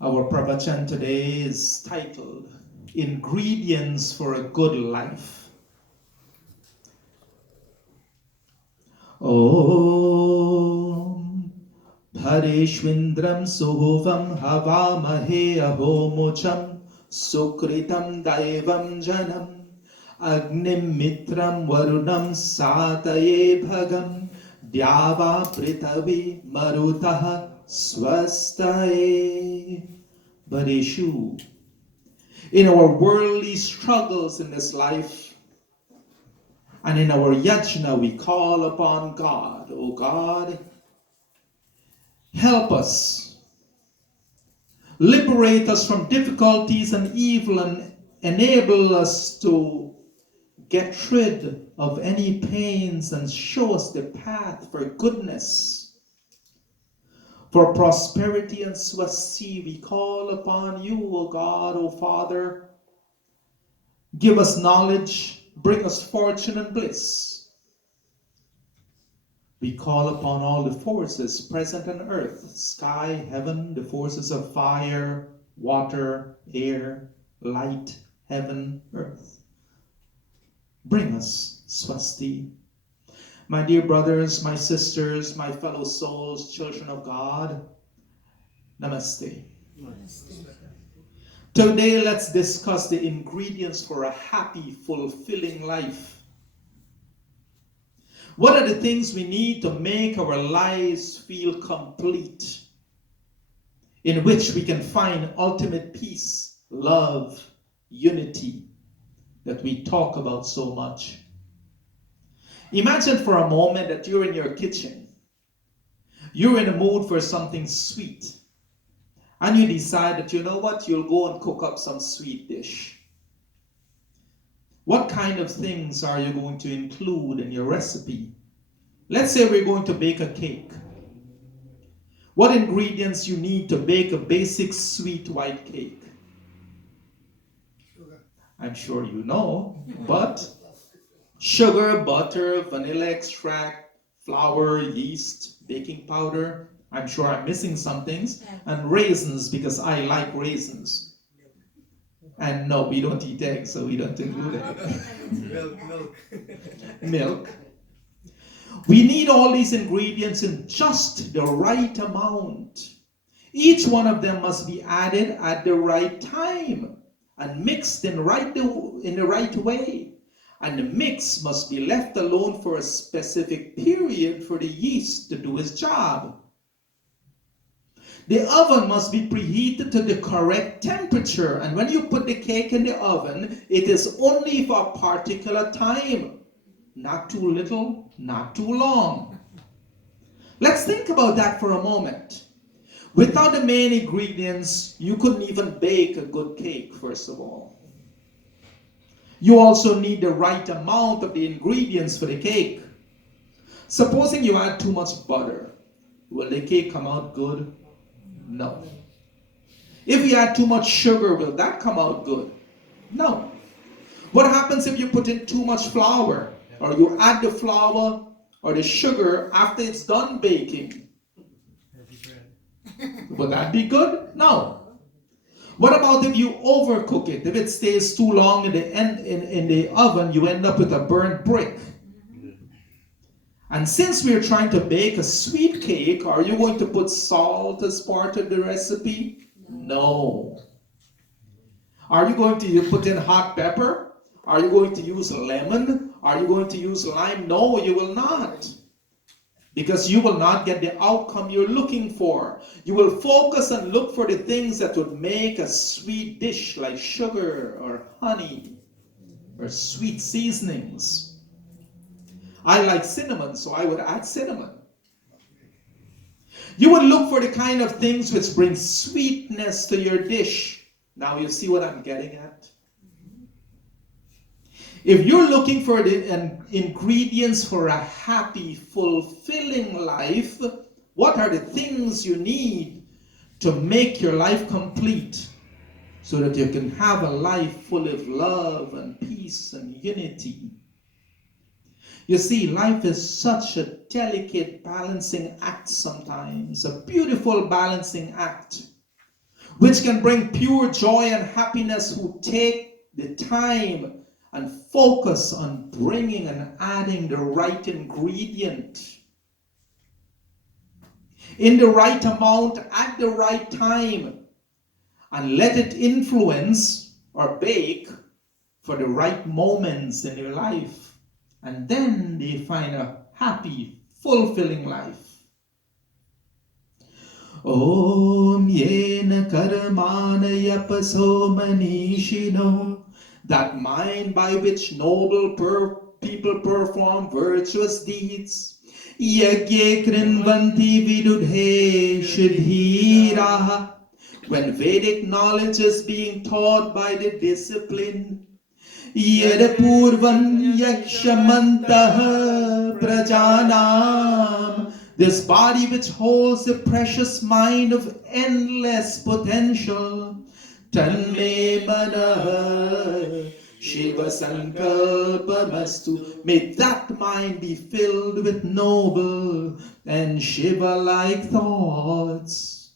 Our Pravachan today is titled Ingredients for a Good Life. Om Bhareshwindram Suhuvam Havamahe Ahomucham Sukritam Daivam Janam Agnim Mitram Varunam Sataye Bhagam Dyava Pritavi Marutaha Swastaye. Bareshu. In our worldly struggles in this life, and in our yajna, we call upon God. Oh God, help us. Liberate us from difficulties and evil and enable us to get rid of any pains and show us the path for goodness. For prosperity and swasti, we call upon you, O God, O Father. Give us knowledge, bring us fortune and bliss. We call upon all the forces present on earth, sky, heaven, the forces of fire, water, air, light, heaven, earth. Bring us swasti. My dear brothers, my sisters, my fellow souls, children of God, namaste. Namaste. Today, let's discuss the ingredients for a happy, fulfilling life. What are the things we need to make our lives feel complete, in which we can find ultimate peace, love, unity that we talk about so much? Imagine for a moment that you're in your kitchen. You're in a mood for something sweet. And you decide that, you know what, you'll go and cook up some sweet dish. What kind of things are you going to include in your recipe? Let's say we're going to bake a cake. What ingredients you need to bake a basic sweet white cake? Sugar. I'm sure you know, but sugar, butter, vanilla extract, flour, yeast, baking powder. I'm sure I'm missing some things. And raisins, because I like raisins. And no, we don't eat eggs, so we don't include eggs. Milk. We need all these ingredients in just the right amount. Each one of them must be added at the right time and mixed in the right way. And the mix must be left alone for a specific period for the yeast to do its job. The oven must be preheated to the correct temperature. And when you put the cake in the oven, it is only for a particular time. Not too little, not too long. Let's think about that for a moment. Without the main ingredients, you couldn't even bake a good cake, first of all. You also need the right amount of the ingredients for the cake. Supposing you add too much butter, will the cake come out good? No. If you add too much sugar, will that come out good? No. What happens if you put in too much flour, or you add the flour or the sugar after it's done baking? Would that be good? No. What about if you overcook it? If it stays too long in the oven, you end up with a burnt brick. And since we're trying to bake a sweet cake, are you going to put salt as part of the recipe? No. Are you going to put in hot pepper? Are you going to use lemon? Are you going to use lime? No, you will not. Because you will not get the outcome you're looking for. You will focus and look for the things that would make a sweet dish, like sugar or honey or sweet seasonings. I like cinnamon, so I would add cinnamon. You would look for the kind of things which bring sweetness to your dish. Now you see what I'm getting at? If you're looking for the ingredients for a happy, fulfilling life, what are the things you need to make your life complete so that you can have a life full of love and peace and unity? You see, life is such a delicate balancing act sometimes, a beautiful balancing act. which can bring pure joy and happiness, who take the time and focus on bringing and adding the right ingredient in the right amount at the right time, and let it influence or bake for the right moments in your life. And then they find a happy, fulfilling life. Om yena karamana yapaso manishino, that mind by which noble people perform virtuous deeds. Yagye krinvanti vidudhe shidhiraha, when Vedic knowledge is being taught by the disciplined. Yadapurvam yakshamantaha prajanam, this body which holds the precious mind of endless potential. Tanme manah Shiva Sankalpamastu, may that mind be filled with noble and Shiva-like thoughts.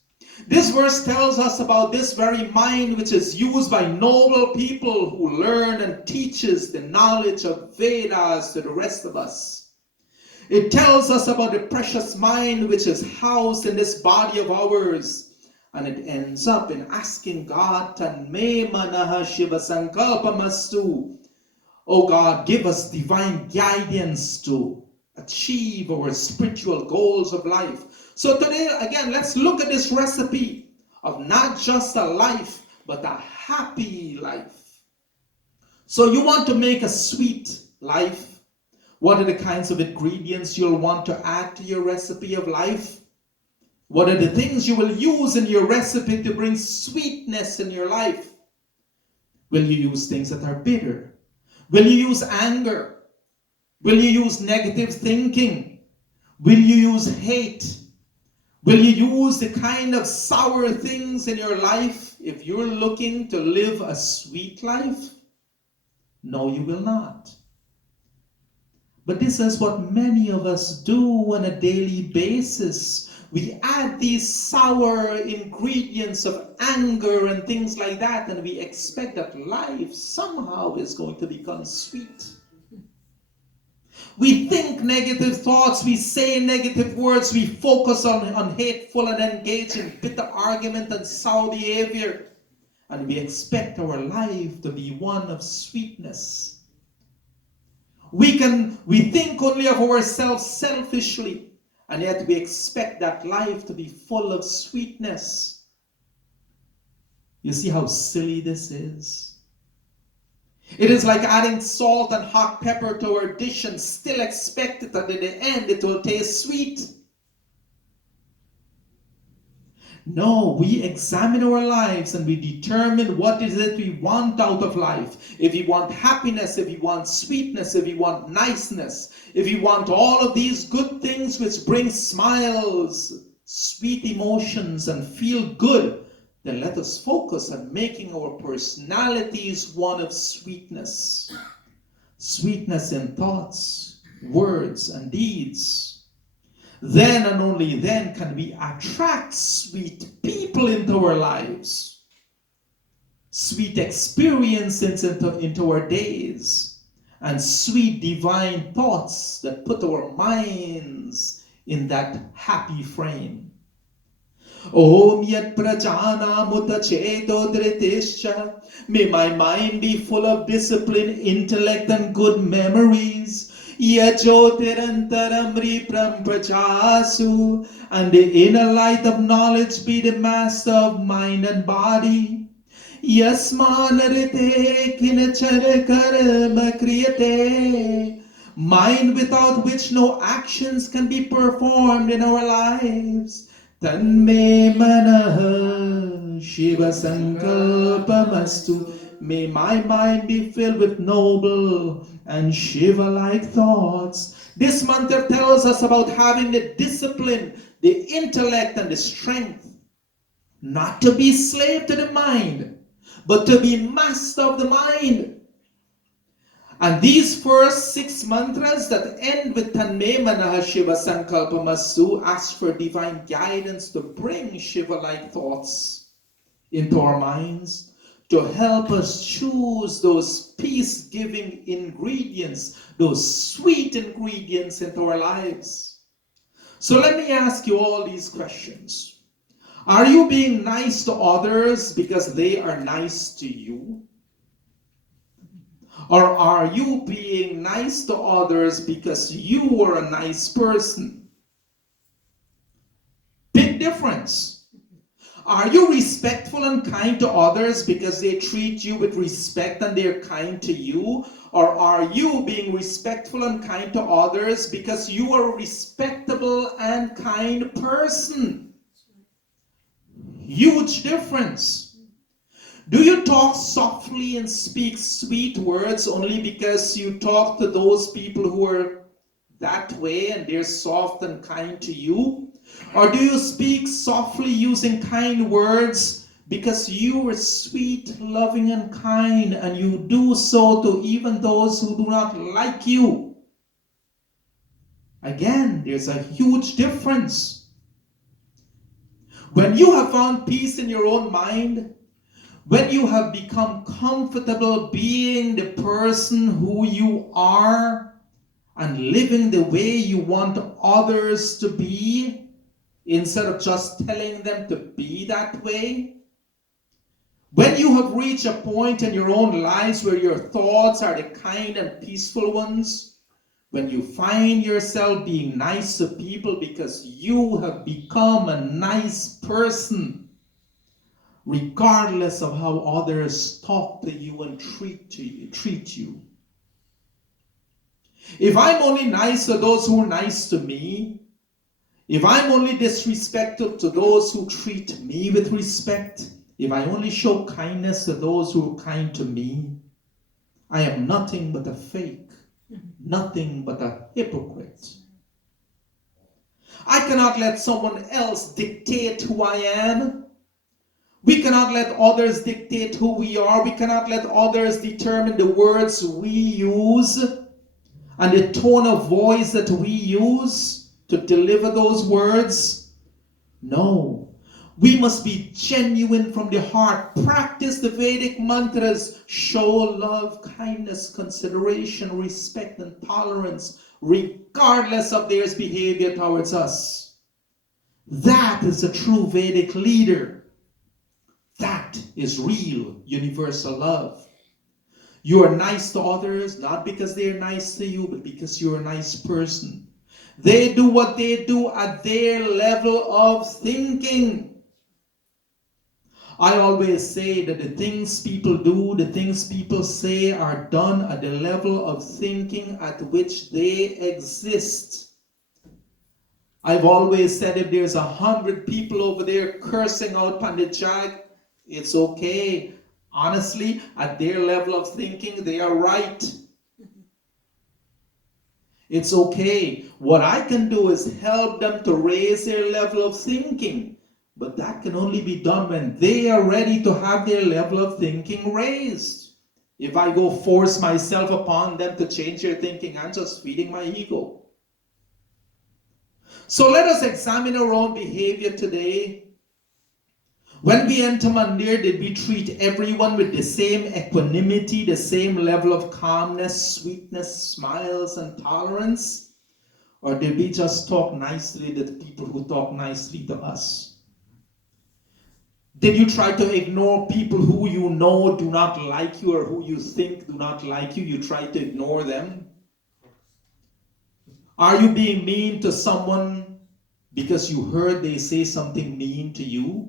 This verse tells us about this very mind which is used by noble people who learn and teaches the knowledge of Vedas to the rest of us. It tells us about the precious mind which is housed in this body of ours. And it ends up in asking God, Tanme manaha Shiva Sankalpamastu, oh God, give us divine guidance to achieve our spiritual goals of life. So today, again, let's look at this recipe of not just a life, but a happy life. So you want to make a sweet life. What are the kinds of ingredients you'll want to add to your recipe of life? What are the things you will use in your recipe to bring sweetness in your life? Will you use things that are bitter? Will you use anger? Will you use negative thinking? Will you use hate? Will you use the kind of sour things in your life if you're looking to live a sweet life? No, you will not. But this is what many of us do on a daily basis. We add these sour ingredients of anger and things like that, and we expect that life somehow is going to become sweet. We think negative thoughts, we say negative words, we focus on hateful and engage in bitter argument and sour behavior, and we expect our life to be one of sweetness. We think only of ourselves selfishly, and yet we expect that life to be full of sweetness. You see how silly this is? It is like adding salt and hot pepper to our dish and still expect it that in the end it will taste sweet. No, we examine our lives and we determine what is it we want out of life. If we want happiness, if we want sweetness, if we want niceness, if we want all of these good things which bring smiles, sweet emotions, and feel good, then let us focus on making our personalities one of sweetness. Sweetness in thoughts, words, and deeds. Then and only then can we attract sweet people into our lives. Sweet experiences into our days. And sweet divine thoughts that put our minds in that happy frame. Om yat prajana mutacheto dhritischa. May my mind be full of discipline, intellect, and good memories. Yajotirantaram ripram prajasu, and the inner light of knowledge be the master of mind and body. Yasmanarite kinachara karma kriyate, mind without which no actions can be performed in our lives. Tanme manah Shiva Sankalpamastu. May my mind be filled with noble and Shiva-like thoughts. This mantra tells us about having the discipline, the intellect, and the strength. Not to be slave to the mind, but to be master of the mind. And these first 6 mantras that end with Tanme Manah Shiva Sankalpamastu ask for divine guidance to bring Shiva-like thoughts. into our minds to help us choose those peace-giving ingredients, those sweet ingredients into our lives. So let me ask you all these questions. Are you being nice to others because they are nice to you? Or are you being nice to others because you are a nice person? Big difference. Are you respectful and kind to others because they treat you with respect and they're kind to you? Or are you being respectful and kind to others because you are a respectable and kind person? Huge difference. Do you talk softly and speak sweet words only because you talk to those people who are that way and they're soft and kind to you? Or do you speak softly using kind words because you are sweet, loving, and kind, and you do so to even those who do not like you? Again, there's a huge difference. When you have found peace in your own mind, when you have become comfortable being the person who you are and living the way you want others to be, instead of just telling them to be that way, when you have reached a point in your own lives where your thoughts are the kind and peaceful ones, when you find yourself being nice to people because you have become a nice person, regardless of how others talk to you and treat you. If I'm only nice to those who are nice to me, if I'm only disrespectful to those who treat me with respect, if I only show kindness to those who are kind to me, I am nothing but a fake, nothing but a hypocrite. I cannot let someone else dictate who I am. We cannot let others dictate who we are. We cannot let others determine the words we use and the tone of voice that we use to deliver those words. No. We must be genuine from the heart. Practice the Vedic mantras. Show love, kindness, consideration, respect, and tolerance, regardless of their behavior towards us. That is a true Vedic leader. That is real universal love. You are nice to others, not because they are nice to you, but because you're a nice person. They do what they do at their level of thinking. I always say that the things people do, the things people say are done at the level of thinking at which they exist. I've always said if there's 100 people over there cursing out Pandit, it's okay. Honestly, at their level of thinking, they are right. It's okay. What I can do is help them to raise their level of thinking. But that can only be done when they are ready to have their level of thinking raised. If I go force myself upon them to change their thinking, I'm just feeding my ego. So let us examine our own behavior today. When we enter Mandir, did we treat everyone with the same equanimity, the same level of calmness, sweetness, smiles, and tolerance? Or did we just talk nicely to the people who talk nicely to us? Did you try to ignore people who you know do not like you or who you think do not like you? You try to ignore them? Are you being mean to someone because you heard they say something mean to you?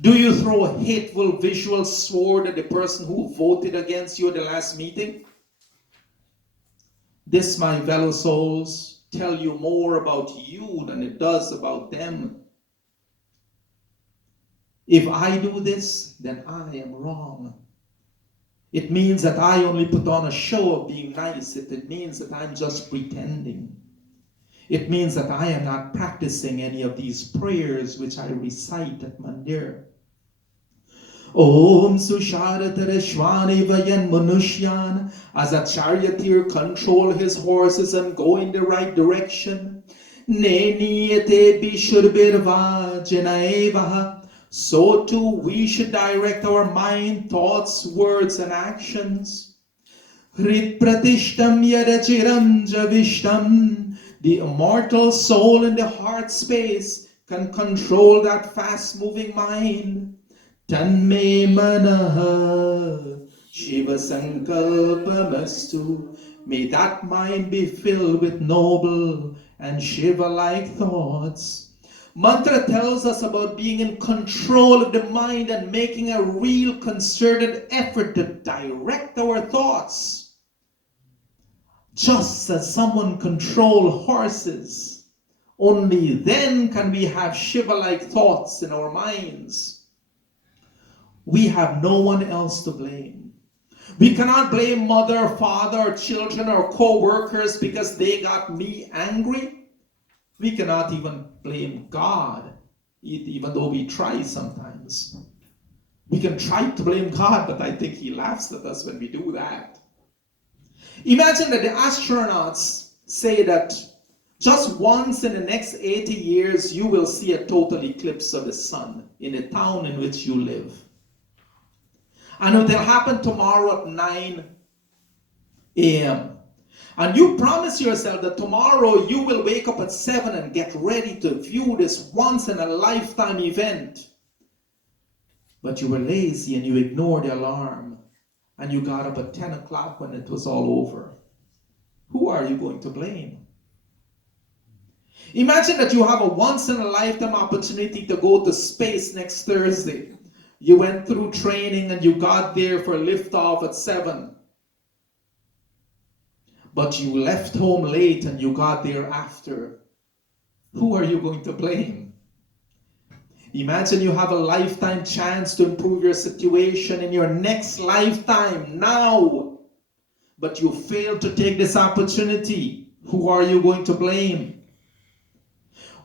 Do you throw a hateful visual sword at the person who voted against you at the last meeting? This, my fellow souls, tell you more about you than it does about them. If I do this, then I am wrong. It means that I only put on a show of being nice. It means that I'm just pretending. It means that I am not practicing any of these prayers which I recite at Mandir. Om Susharatara Vayan Manushyan, as a charioteer control his horses and go in the right direction. Neniyate Bishurbirva Janaevaha So too we should direct our mind, thoughts, words, and actions. Hrit pratishtam yadachiram javishtam. The immortal soul in the heart space can control that fast-moving mind. Tanme manaha Shiva sankalpamastu. May that mind be filled with noble and Shiva-like thoughts. Mantra tells us about being in control of the mind and making a real concerted effort to direct our thoughts. Just as someone controls horses, only then can we have Shiva-like thoughts in our minds. We have no one else to blame. We cannot blame mother, father, or children, or co-workers because they got me angry. We cannot even blame God, even though we try sometimes. We can try to blame God, but I think He laughs at us when we do that. Imagine that the astronauts say that just once in the next 80 years, you will see a total eclipse of the sun in the town in which you live. And it will happen tomorrow at 9 a.m. And you promise yourself that tomorrow you will wake up at 7 and get ready to view this once in a lifetime event. But you were lazy and you ignored the alarm. And you got up at 10 o'clock when it was all over. Who are you going to blame? Imagine that you have a once in a lifetime opportunity to go to space next Thursday. You went through training and you got there for liftoff at 7. But you left home late and you got there after. Who are you going to blame? Imagine you have a lifetime chance to improve your situation in your next lifetime now. But you failed to take this opportunity. Who are you going to blame?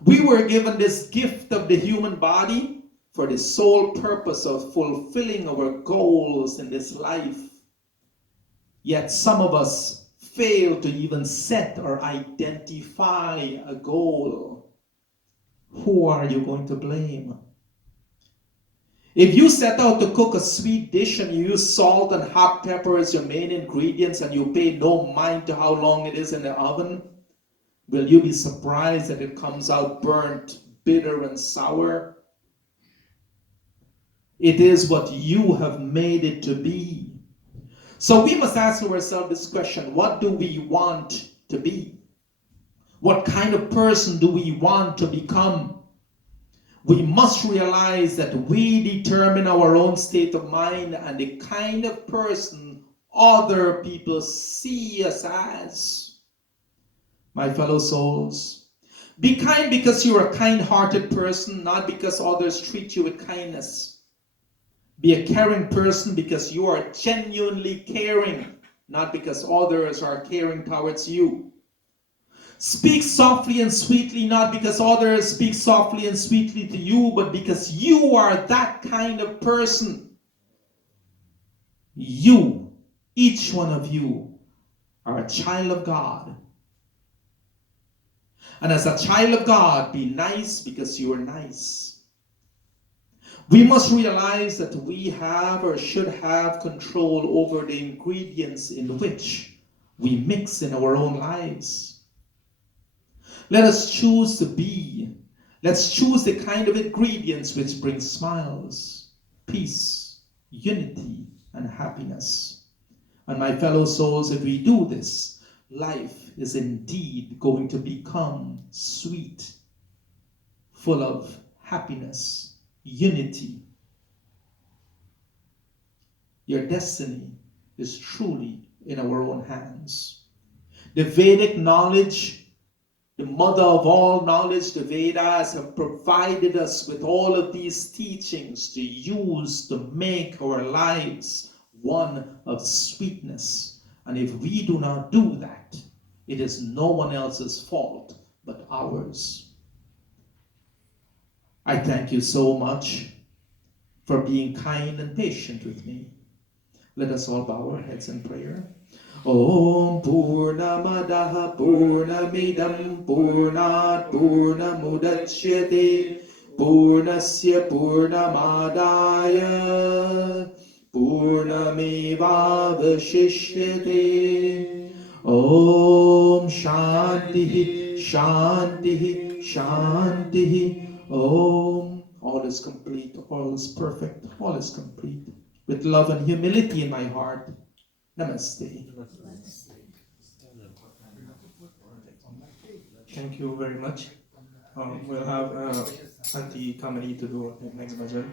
We were given this gift of the human body for the sole purpose of fulfilling our goals in this life. Yet some of us fail to even set or identify a goal. Who are you going to blame? If you set out to cook a sweet dish and you use salt and hot pepper as your main ingredients and you pay no mind to how long it is in the oven, will you be surprised that it comes out burnt, bitter, and sour? It is what you have made it to be. So we must ask ourselves this question: what do we want to be? What kind of person do we want to become? We must realize that we determine our own state of mind and the kind of person other people see us as. My fellow souls, be kind because you're a kind-hearted person, not because others treat you with kindness. Be a caring person because you are genuinely caring, not because others are caring towards you. Speak softly and sweetly, not because others speak softly and sweetly to you, but because you are that kind of person. You, each one of you, are a child of God. And as a child of God, be nice because you are nice. We must realize that we have or should have control over the ingredients in which we mix in our own lives. Let us choose to be. Let's choose the kind of ingredients which bring smiles, peace, unity, and happiness. And my fellow souls, if we do this, life is indeed going to become sweet, full of happiness, unity. Your destiny is truly in our own hands. The Vedic knowledge, the mother of all knowledge, the Vedas, have provided us with all of these teachings to use to make our lives one of sweetness. And if we do not do that, it is no one else's fault but ours. I thank you so much for being kind and patient with me. Let us all bow our heads in prayer. Om Purnamadaha Purnamidam Purnat Purnamudachyate Purnasya Purnamadaya Purnamevavashishyate. Om Shanti Shanti Shanti. Om. All is complete, all is perfect, all is complete. With love and humility in my heart. Namaste. Thank you very much. We'll have Auntie Kamari to do next bhajan.